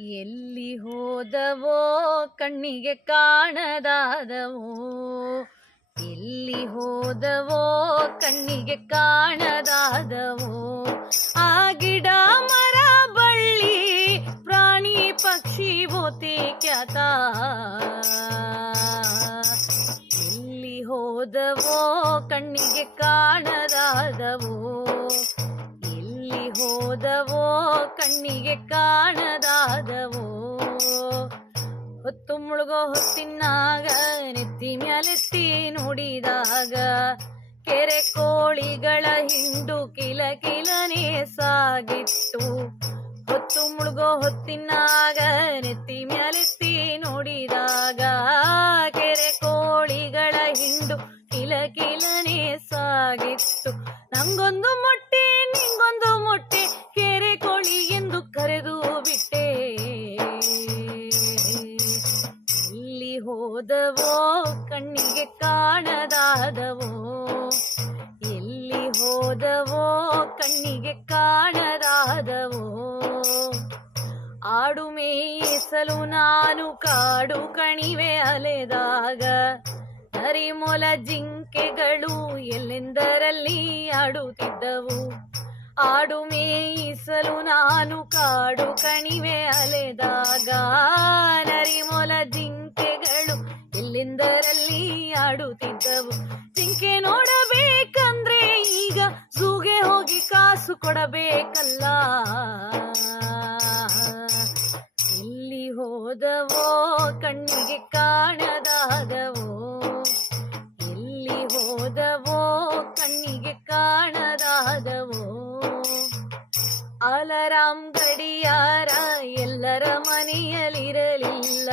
ಎಲ್ಲಿ ಹೋದವೋ ಕಣ್ಣಿಗೆ ಕಾಣದಾದವೋ, ಎಲ್ಲಿ ಹೋದವೋ ಕಣ್ಣಿಗೆ ಕಾಣದಾದವೋ. ಆ ಗಿಡ ಮರ ಬಳ್ಳಿ ಪ್ರಾಣಿ ಪಕ್ಷಿ ಬೋತೆ ಕ್ಯಾತ, ಎಲ್ಲಿ ಹೋದವೋ ಕಣ್ಣಿಗೆ ಕಾಣದಾದವೋ, ಎಲ್ಲಿ ಹೋದವೋ ಕಣ್ಣಿಗೆ ಕಾಣದಾದವೋ. ಹೊತ್ತು ಮುಳುಗೋ ಹೊತ್ತಿನಾಗ ನೆತ್ತಿ ಮ್ಯಾಲೆತ್ತಿ ನೋಡಿದಾಗ ಕೆರೆ ಕೋಳಿಗಳ ಹಿಂಡು ಕಿಲ ಕಿಲನೆ ಸಾಗಿತ್ತು. ಹೊತ್ತು ಮುಳುಗೋ ಹೊತ್ತಿನಾಗ ನೆತ್ತಿ ಮ್ಯಾಲೆತ್ತಿ ನೋಡಿದಾಗ ಕೆರೆ ಕೋಳಿಗಳ ಹಿಂಡು ಕಿಲ ಕಿಲನೆ ಸಾಗಿತ್ತು. ನಂಗೊಂದು ಮೊಟ್ಟೆ ನಿಂಗೊಂದು ಮೊಟ್ಟೆ ಕೆರೆ ಕೋಳಿ ಎಂದು ಕರೆದು ಬಿಟ್ಟೆ. ಎಲ್ಲಿ ಹೋದವೋ ಕಣ್ಣಿಗೆ ಕಾಣದಾದವೋ, ಎಲ್ಲಿ ಹೋದವೋ ಕಣ್ಣಿಗೆ ಕಾಣದಾದವೋ. ಆಡು ಮೇಯಿಸಲು ನಾನು ಕಾಡು ಕಣಿವೆ ಅಲೆದಾಗ ನರಿಮೊಲ ಜಿಂಕೆಗಳು ಎಲ್ಲೆಂದರಲ್ಲಿ ಆಡುತ್ತಿದ್ದವು. ಆಡು ಮೇಯಿಸಲು ನಾನು ಕಾಡು ಕಣಿವೆ ಅಲೆದಾಗ ನರಿಮೊಲ ಜಿಂಕೆಗಳು ಎಲ್ಲೆಂದರಲ್ಲಿ ಆಡುತ್ತಿದ್ದವು. ಜಿಂಕೆ ನೋಡಬೇಕಂದ್ರೆ ಈಗ ಝೂಗೆ ಹೋಗಿ ಕಾಸು ಕೊಡಬೇಕಲ್ಲ. ಎಲ್ಲಿ ಹೋದವೋ ಕಣ್ಣಿಗೆ ಕಾಣದಾದವೋ, ಎಲ್ಲಿ ಹೋದವೋ ಕಣ್ಣಿಗೆ ಕಾಣದಾದವೋ. ಅಲಾರಾಮ್ ಗಡಿಯಾರ ಎಲ್ಲರ ಮನೆಯಲ್ಲಿರಲಿಲ್ಲ,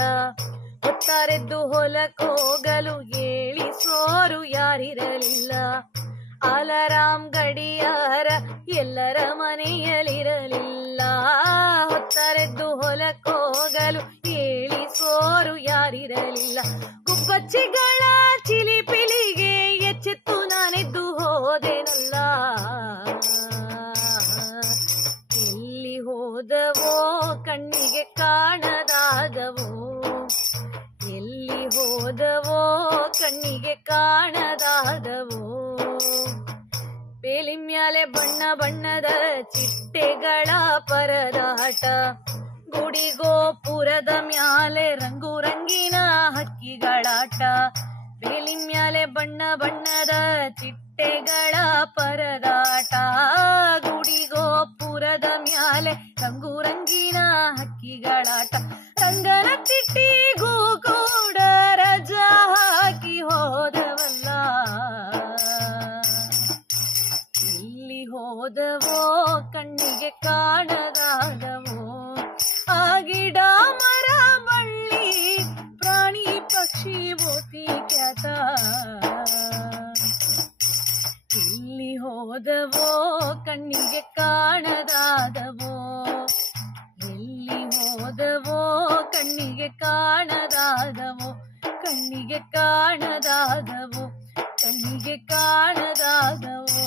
ಹೊತ್ತಾರೆದ್ದು ಹೊಲಕ್ಕೋಗಲು ಹೇಳಿಸೋರು ಯಾರಿರಲಿಲ್ಲ. ಅಲಾರಾಮ್ ಗಡಿಯಾರ ಎಲ್ಲರ ಮನೆಯಲ್ಲಿರಲಿಲ್ಲ, ಹೊತ್ತಾರೆದ್ದು ಹೊಲಕ್ಕೋಗಲು ಹೇಳಿಸೋರು ಯಾರಿರಲಿಲ್ಲ. ಗುಬ್ಬಚ್ಚಿಗಳ ಚಿಲಿಪಿಲಿಗೆ ಎಚ್ಚೆತ್ತು ನಾನೆದ್ದು ಹೋದೆನಲ್ಲ. ಎಲ್ಲಿ ಹೋದವೋ ಕಣ್ಣಿಗೆ ಕಾಣದಾದವೋ, ಎಲ್ಲಿ ಹೋದವೋ ಕಣ್ಣಿಗೆ ಕಾಣದಾದವೋ. ಬೇಲಿ ಮ್ಯಾಲೆ ಬಣ್ಣ ಬಣ್ಣದ ಚಿಟ್ಟೆಗಳ ಪರದಾಟ, ಗುಡಿ ಗೋಪುರದ ಮ್ಯಾಲೆ ರಂಗು ರಂಗಿನ ಹಕ್ಕಿಗಳಾಟ. ಬೇಲಿ ಮ್ಯಾಲೆ ಬಣ್ಣ ಬಣ್ಣದ ಚಿಟ್ಟೆಗಳ ಪರದಾಟ, ಗುಡಿ ಗೋಪುರದ ಮ್ಯಾಲೆ ರಂಗು ರಂಗಿನ ಹಕ್ಕಿಗಳಾಟ. ರಂಗನ ತಿಟ್ಟಿಗೂ ಕೂಡ ರಜಾ ಹಾಕಿ ಹೋದವಲ್ಲ. ಎಲ್ಲಿ ಹೋದವೋ ಕಣ್ಣಿಗೆ ಕಾಣದಾದವೋ. ಆ ಗಿಡ ಮರ ಬಳ್ಳಿ ಪ್ರಾಣಿ ಪಕ್ಷಿ ಬೋತಿ ಕ್ಯಾತ, ಎಲ್ಲಿ ಹೋದವೋ ಕಣ್ಣಿಗೆ ಕಾಣದಾದವೋ, ಎಲ್ಲಿ ಹೋದವೋ ಕಣ್ಣಿಗೆ ಕಾಣದಾದವೋ, ಕಣ್ಣಿಗೆ ಕಾಣದಾದವೋ, ಕಣ್ಣಿಗೆ ಕಾಣದಾದವೋ.